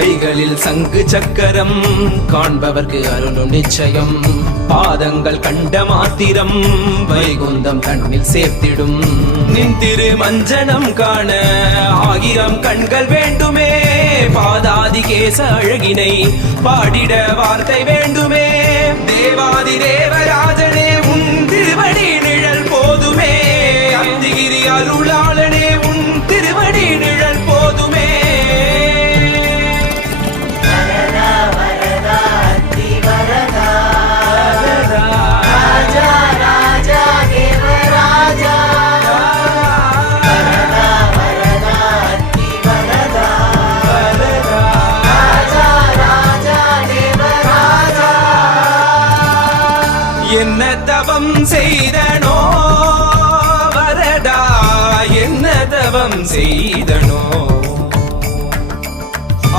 கைகளில் சங்கு சக்கரம். காண்பவர்க்கு அருளும் நிச்சயம். பாதங்கள் கண்ட மாத்திரம் வைகுந்தம் கண்ணில் சேர்த்திடும். நின் திரு மஞ்சனம் காண ஆயிரம் கண்கள் வேண்டுமே. பாதாதி கேச அழகினை பாடிட வார்த்தை வேண்டுமே. தேவாதி தேவராஜனே உன் திருவடி நிழல் போதுமே. அந்திகிரி அருளாளனே என்ன தவம் செய்தனோ? வரடா என்ன தவம் செய்தனோ?